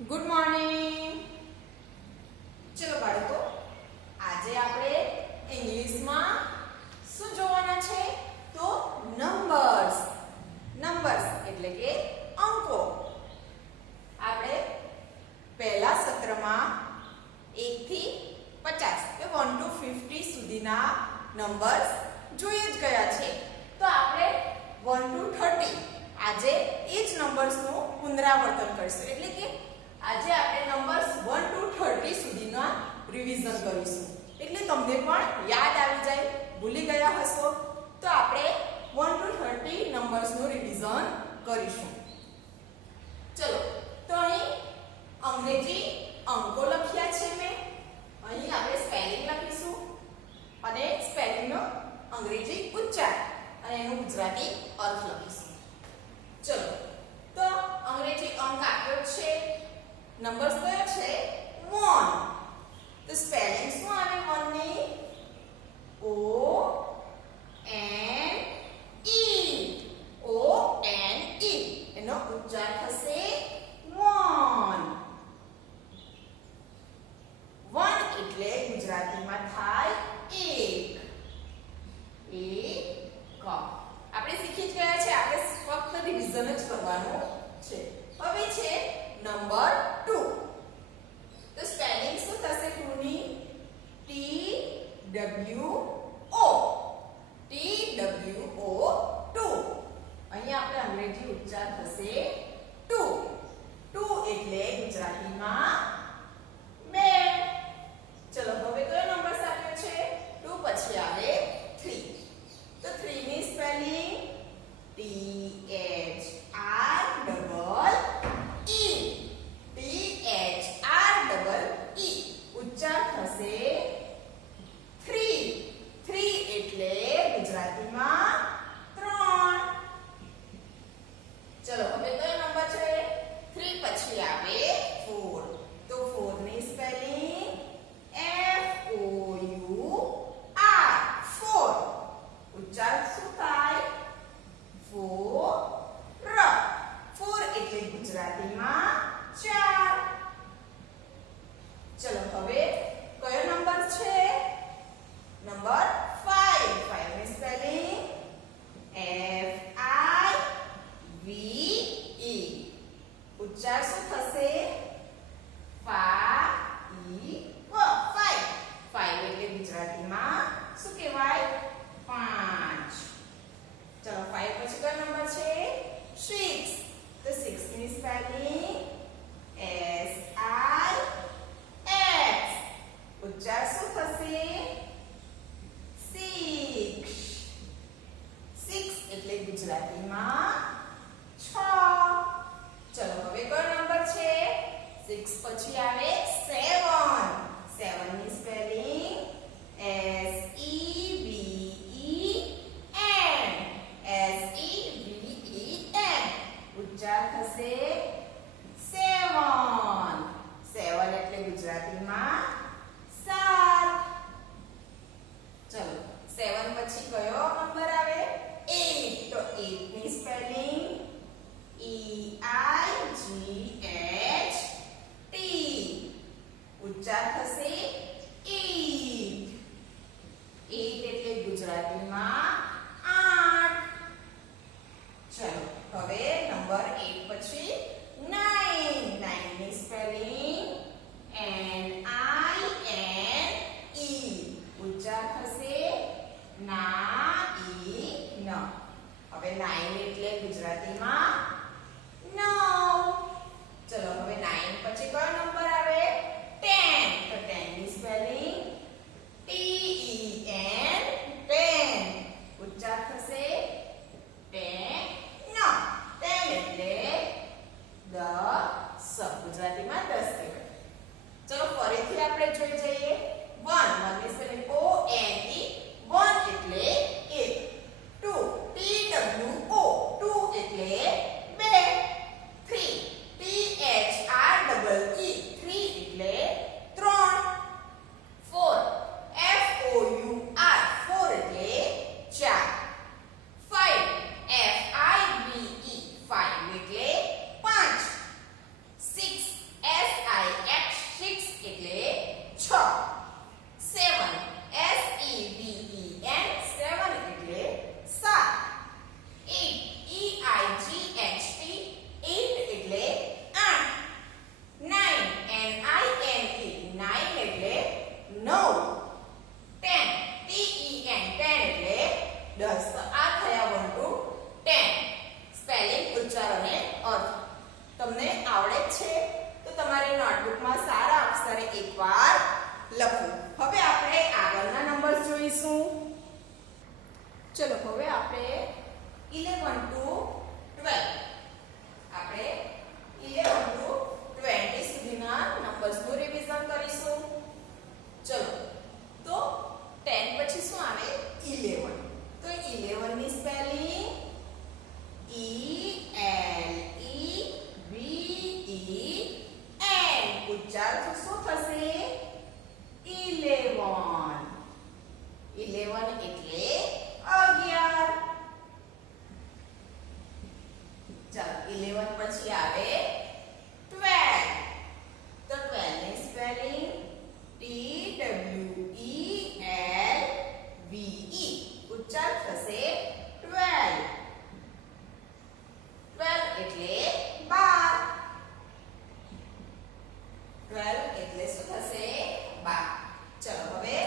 Good morning. ચલો બાળકો, આજે આપણે ઇંગ્લિશમાં શું જોવાના છે? તો નંબર્સ. નંબર્સ એટલે કે અંકો. આપણે પહેલા સત્રમાં 1 થી 50 કે 1 to 50 સુધીના નંબર્સ જોઈ જ ગયા છે. તો આપણે 1 to 30 આજે એ જ નંબર્સનું પુનરાવર્તન કરીશું. એટલે કે આજે આપણે નંબર્સ 1 to 30 સુધીના રિવિઝન કરીશું. એટલે તમને પણ યાદ આવી જાય. ભૂલી ગયા હશો તો આપણે 1 to 30 નંબર્સનું રિવિઝન કરીશું. ચલો, તો અહીં અંગ્રેજી અંકો લખ્યા છે મેં. અહીં આપણે સ્પેલિંગ લખીશું અને સ્પેલિંગનો અંગ્રેજી ઉચ્ચાર અને એનો ગુજરાતી અર્થ લખીશું. ચલો, તો અંગ્રેજી અંક આપ્યો છે. નંબર્સ કયો છે? 1. તો સ્પેલિંગ શું આવે 1 ની? O N E. O N E એનો ઉચ્ચાર થશે 1. 1 એટલે ગુજરાતીમાં થાય 1. આપણે શીખી જ ગયા છે. આપણે ફક્ત રિવિઝન જ કરવાનું છે. હવે છે નંબર 2. તો સ્પેલિંગ શું થશે 2 ની? T W O. T W O 2. અહીં આપણે અંગ્રેજી ઉચ્ચાર થશે 2. 2 એટલે ગુજરાતીમાં 2. ચલો, હવે કયો નંબર આપ્યો છે? 2 પછી આવે 3. તો 3 ની spelling T H R E. T H R E. ઉચ્ચાર થશે 3. 3 એટલે ગુજરાતીમાં 3. ચલો, હવે કયો નંબર છે? 3 પછી આવે 4. તો 4 ની spelling F O U R. 4. ઉચ્ચાર શું થાય? 4. 4 એટલે ગુજરાતીમાં 4. ચલો, હવે કયો નંબર છે? નંબર 5. 5 ની spelling F I V E. ઉચ્ચાર શું થશે? 5. 5 એટલે ગુજરાતીમાં શું કહેવાય? 5. ચલો, 5 પછી કયો નંબર છે? 6. તો 6 ની સ્પેલિંગ S I X. ઉચ્ચાર શું થશે? 6. 6 એટલે ગુજરાતીમાં 6. ચલો, હવે કયો નંબર છે? 6 પછી આવે 7. 7 ની spelling S E V E N. S E V E N. ઉચ્ચાર થશે 7. 7 એટલે ગુજરાતીમાં 7. ચલો, 7 પછી કયો નંબર આવે? 8. તો 8 ની spelling E I G H T. ઉચ્ચાર થશે 8. 8 એટલે ગુજરાતીમાં 8. ચલો, હવે નંબર 8 પછી 9. 9 ની spelling N I N E. ઉચ્ચાર થશે ના ઈ ન. હવે 9 એટલે ગુજરાતીમાં 9. ચલો, હવે 9 પછી કયો નંબર આવે? 10. તો 10 ની સ્પેલિંગ T E N 10. ઉચ્ચાર થશે 10. 10 એટલે 10. ગુજરાતીમાં 10 કહેવાય. ચલો, ફરીથી આપણે જોઈ જઈએ. 1 ની સ્પેલિંગ O N E. 1 એટલે 1. 2 T W O. 2 એટલે 2. 3 T H R E. 3 એટલે 3. 4 F O U R. 4 એટલે 4. 5 F I V E. 5 એટલે 5. 6 આવડે જ છે તો તમારે નોટબુકમાં સારા અક્ષરે એકવાર લખો. હવે આપણે આગળના નંબર્સ જોઈશું. ચલો હવે આપણે 11 to 12 આપણે 11 to 20 સુધીના નંબર્સનું રિવિઝન કરીશું. ચલો તો 10 પછી શું આવે 11. તો 11 ની સ્પેલિંગ ELEVEN. ઉચ્ચાર શું થશે 11. 11 એટલે 11. ચાલો 11 પછી આવે 12. તો 12 ની સ્પેલિંગ TWELVE. ઉચ્ચાર થશે 12. 12 એટલે 12. 12 એટલે શું થશે 12. ચલો હવે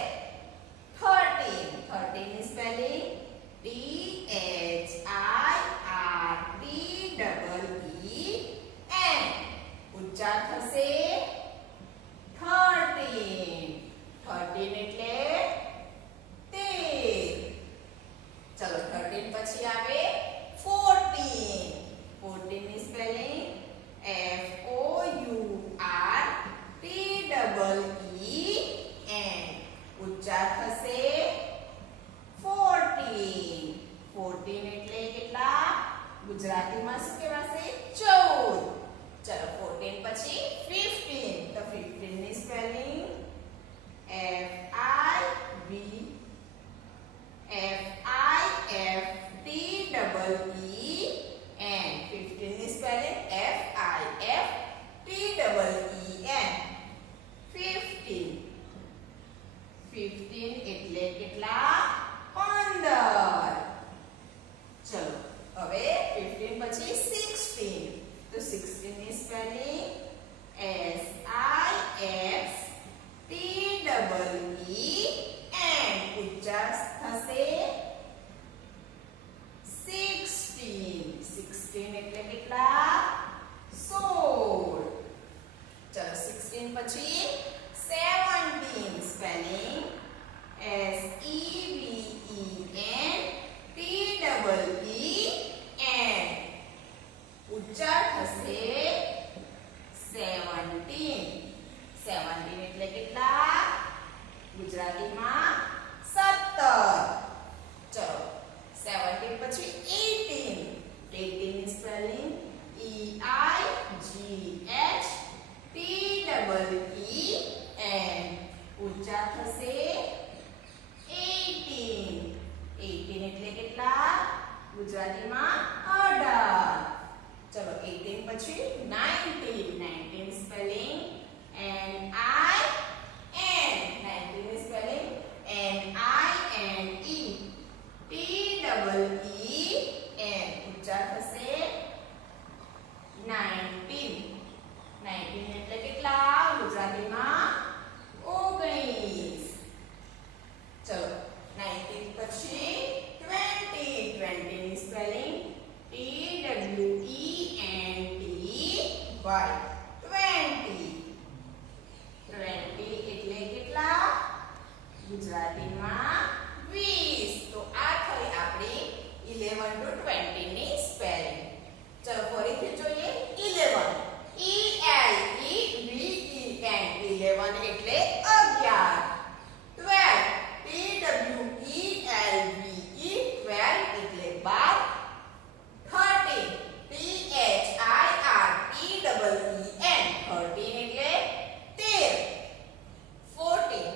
13. 13 ની સ્પેલિંગ THIRTEEN. ઉચ્ચાર થશે 13. 13 એટલે 13. ચલો 13 પછી આવે 14. 14 ની સ્પેલિંગ FOURTEEN. ઉચ્ચાર થશે 14. 14 એટલે કેટલા ગુજરાતીમાં શું કહેવાશે 14. ચલો 14 પછી 15. તો 15 ની સ્પેલિંગ FIFTEEN. 15 ની સ્પેલિંગ FIFTEEN. 15. 15 એટલે કેટલા 15. ચલો હવે 15 પછી 16. તો 16 ની સ્પેલિંગ SIXTEEN. ઉચ્ચાર થશે 16. 16 એટલે કેટલા 16. ચલો 16 પછી 17. Spelling SEVENTEEN. ઉચ્ચાર થશે 17. 17 એટલે કેટલા ગુજરાતીમાં 17. ચલો 17 પછી 18. 18 ની સ્પેલિંગ EIGHTEEN. ઉચ્ચાર થશે 18. 18 એટલે કેટલા ગુજરાતીમાં 18. ચલો 18 પછી 19. 19 સ્પેલિંગ NIN. 19 ની સ્પેલિંગ NINETEEN. ઉચ્ચાર થશે 19. 19 એટલે કેટલા ગુજરાતીમાં 19. ચલો 19 પછી 20. 20 ની સ્પેલિંગ TWENTY. 20 એટલે કેટલા ગુજરાતીમાં 20. તો આ થઈ આપણી 11 to 20 ની સ્પેલિંગ. ચલો ફરીથી જોઈએ 11. ELEVEN. 11 એટલે 11. 12 TWELVE. 12 એટલે 12. 13 THIRTEEN. 13 એટલે 13. 14 FOURTEEN.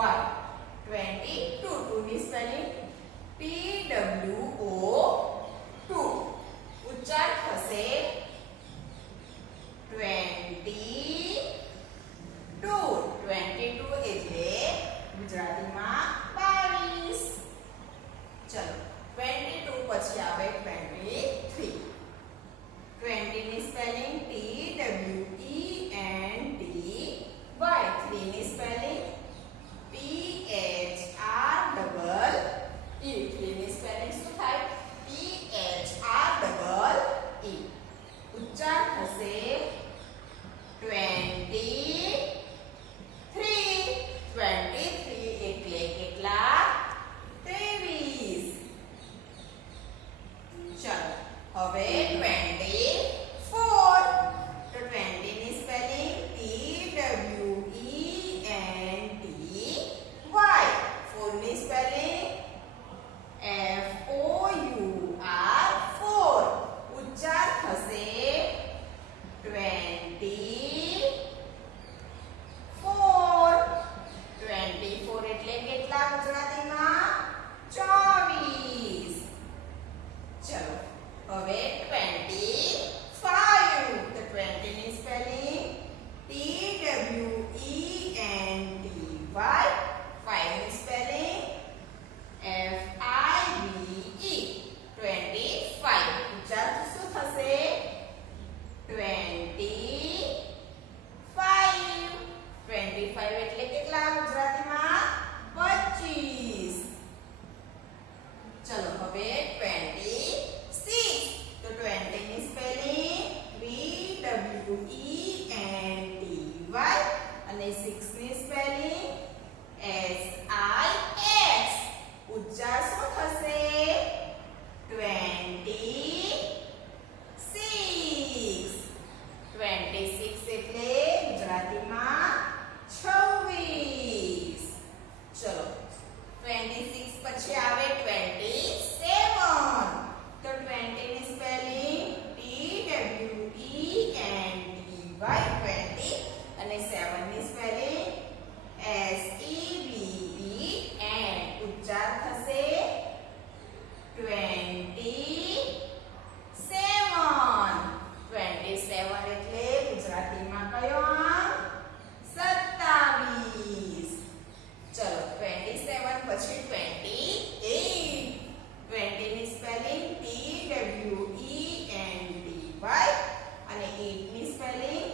વાય 22 2 ની સ્પેલિંગ TWO 2 ઉચ્ચાર થશે 22 22 એટલે ગુજરાતીમાં 22 ચલો 22 પછી આવે 23 20 ની સ્પેલિંગ TWENTY 3 ની સ્પેલિંગ PHREE 3 ની સ્પેલિંગ શું થાય PHREE ઉચ્ચાર થશે 23 એટલે કેટલા 23 ચલો હવે 24 તો 20 ની સ્પેલિંગ TWENTY 4 ની સ્પેલિંગ FOUR ઉચ્ચાર થશે 24 એટલે કેટલા ગુજરાતીમાં 24 ચલો હવે 25 તો 20 ની સ્પેલિંગ TWENTY 5 ની સ્પેલિંગ FIVE 25 ઉચ્ચાર શું થશે 25 એટલે કેટલા ગુજરાતીમાં 25 ચલો હવે 26 તો 20 ની સ્પેલિંગ BWENTY અને 6 ની સ્પેલિંગ SIX ઉચ્ચાર શું થશે 26 એટલે ગુજરાતીમાં 26 ચલો 26 પછી આવે 27 તો 20 ની સ્પેલિંગ TWENTY 20 અને 7 ની સ્પેલિંગ SEVEN ઉચ્ચાર થશે 27 એટલે ગુજરાતીમાં કયો અંક 27 ચલો 27 પછી 28 20 ની સ્પેલિંગ TWENTY અને 8 ની સ્પેલિંગ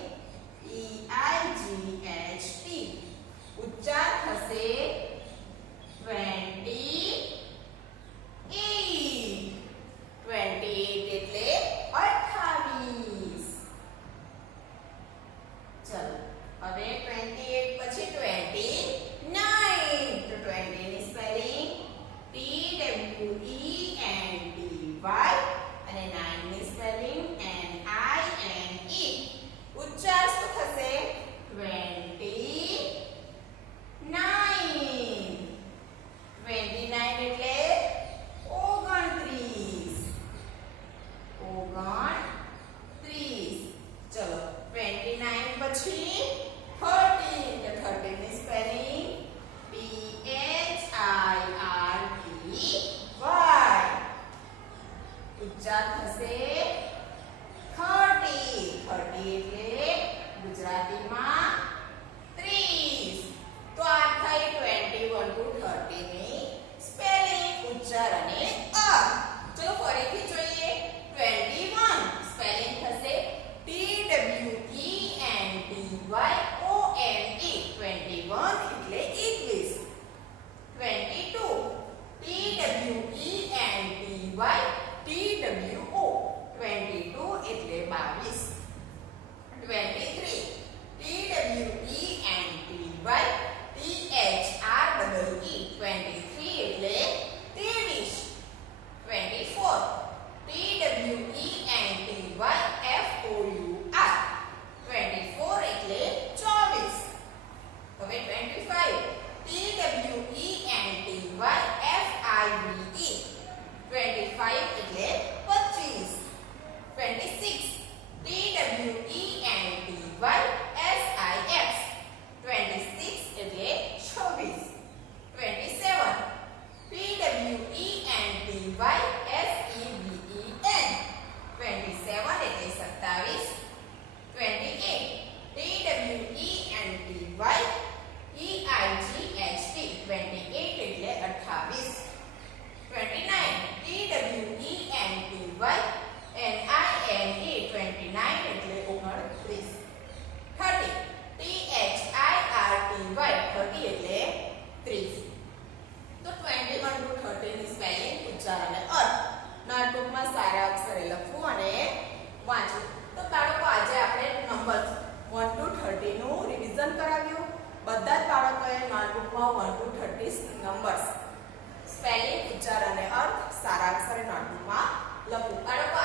EIGHT ઉચ્ચાર થશે 28 એટલે 28 ચલો હવે 28 પછી 29 તો 20 ની સ્પેલિંગ TWENTY અને 9 ની સ્પેલિંગ NINE ઉચ્ચાર શું થશે 29 એટલે 29 ચલો 29 પછી 30 તો 30 ની સ્પેલિંગ PHIRTY ઉચ્ચાર થશે 30 એટલે ગુજરાતીમાં 30 તો આ થઈ 21 to 30 ની સ્પેલિંગ ઉચ્ચાર અને અર્થ ચલો ફરીથી જોઈએ 21 સ્પેલિંગ થશે TWENTYONE 21 એટલે 21 22 TWENTYTWO 22 એટલે 22 23 26 એટલે 26 ડિવાઇડ 30 એટલે 30. તો 21 to 30 ની સ્પેલિંગ, ઉચ્ચાર અને અર્થ નોટબુકમાં સારા અક્ષરે લખવું અને વાંચવું. તો બાળકો આજે આપણે નંબર્સ 1 to 30 નું રિવિઝન કરાવ્યું. બધા જ બાળકોએ નોટબુકમાં 1 to 30 નંબર્સ સ્પેલિંગ, ઉચ્ચાર અને અર્થ સારા અક્ષરે નોટબુકમાં લખવું. બાળકો